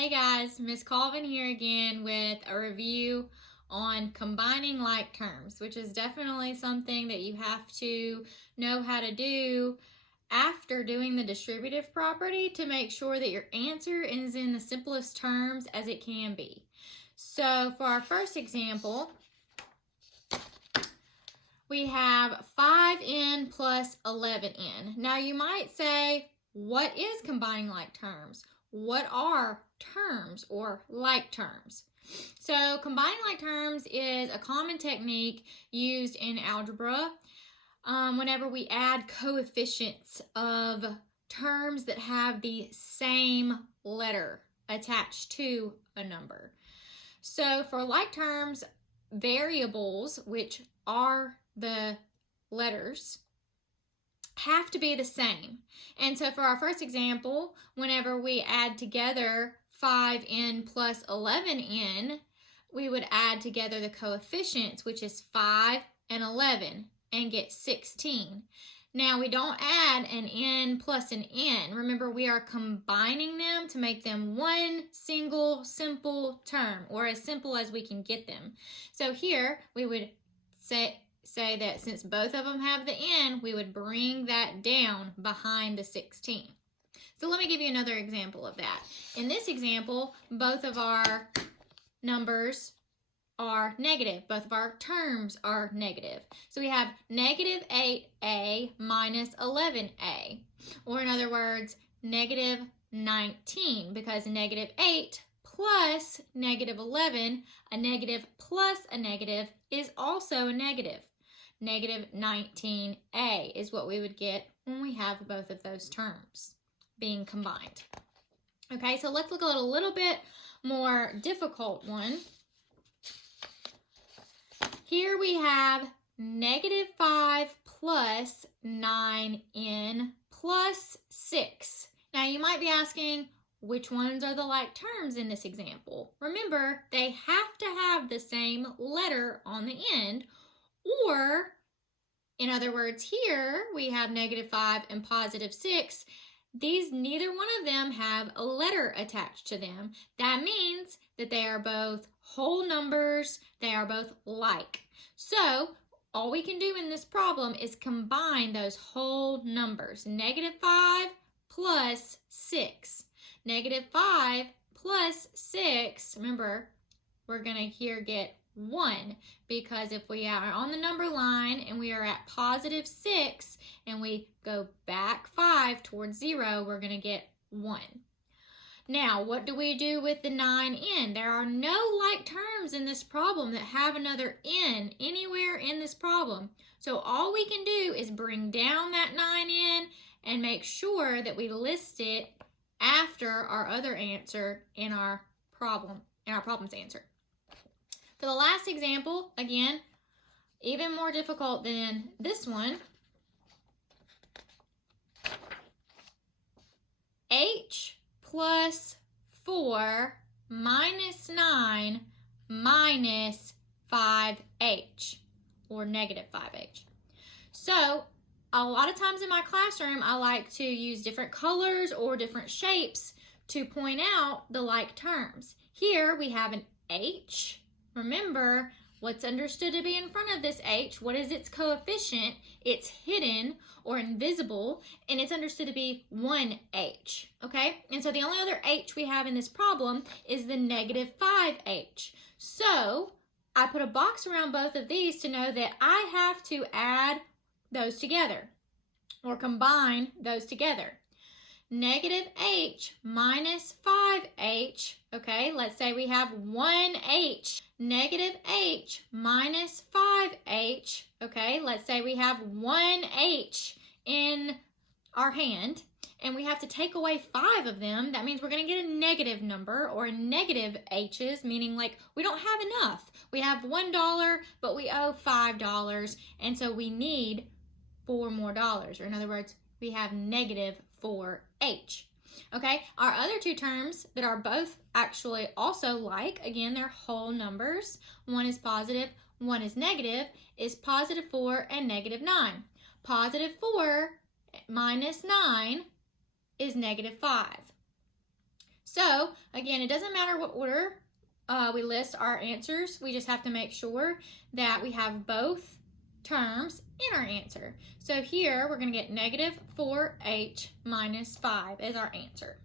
Hey guys, Miss Colvin here again with a review on combining like terms, which is definitely something that you have to know how to do after doing the distributive property to make sure that your answer is in the simplest terms as it can be. So for our first example, we have 5n plus 11n. Now you might say, what is combining like terms? What are terms or like terms? So combining like terms is a common technique used in algebra whenever we add coefficients of terms that have the same letter attached to a number. So for like terms, variables, which are the letters, have to be the same. And so for our first example, whenever we add together 5n plus 11n, we would add together the coefficients, which is 5 and 11, and get 16. Now we don't add an n plus an n. Remember, we are combining them to make them one single simple term, or as simple as we can get them. So here we would say that since both of them have the n, we would bring that down behind the 16. So let me give you another example of that. In this example, both of our numbers are negative. Both of our terms are negative. So we have negative 8a minus 11a, or in other words, negative 19, because negative 8 plus negative 11, a negative plus a negative, is also a negative. Negative 19a is what we would get when we have both of those terms being combined. Okay, so let's look at a little bit more difficult one. Here we have negative 5 plus 9n plus 6. Now you might be asking, which ones are the like terms in this example? Remember, they have to have the same letter on the end, or, in other words, here we have negative 5 and positive 6. Neither one of them have a letter attached to them. That means that they are both whole numbers. They are both like. So all we can do in this problem is combine those whole numbers. Negative 5 plus 6. Negative 5 plus 6, remember, we're going to here get 1, because if we are on the number line and we are at positive 6 and we go back 5 towards 0, we're going to get 1. Now, what do we do with the 9n? There are no like terms in this problem that have another n anywhere in this problem. So all we can do is bring down that 9n and make sure that we list it after our other answer in our problem's answer. For the last example, again, even more difficult than this one, h plus 4 minus 9 minus 5h, or negative 5h. So a lot of times in my classroom, I like to use different colors or different shapes to point out the like terms. Here we have an h. Remember, what's understood to be in front of this h? What is its coefficient? It's hidden or invisible, and it's understood to be 1h, okay? And so the only other h we have in this problem is the negative 5h. So I put a box around both of these to know that I have to add those together or combine those together. Negative h minus 5h, okay, let's say we have 1h. Negative h minus 5h, okay, let's say we have 1h in our hand, and we have to take away 5 of them. That means we're going to get a negative number, or negative h's, meaning like we don't have enough. We have $1, but we owe $5, and so we need $4 more, or in other words, we have negative 4h. Okay, our other two terms that are both actually also like, again, they're whole numbers. One is positive, one is negative, is positive 4 and negative 9. Positive 4 minus 9 is negative 5. So again, it doesn't matter what order we list our answers. We just have to make sure that we have both terms in our answer. So here we're going to get negative 4h minus 5 as our answer.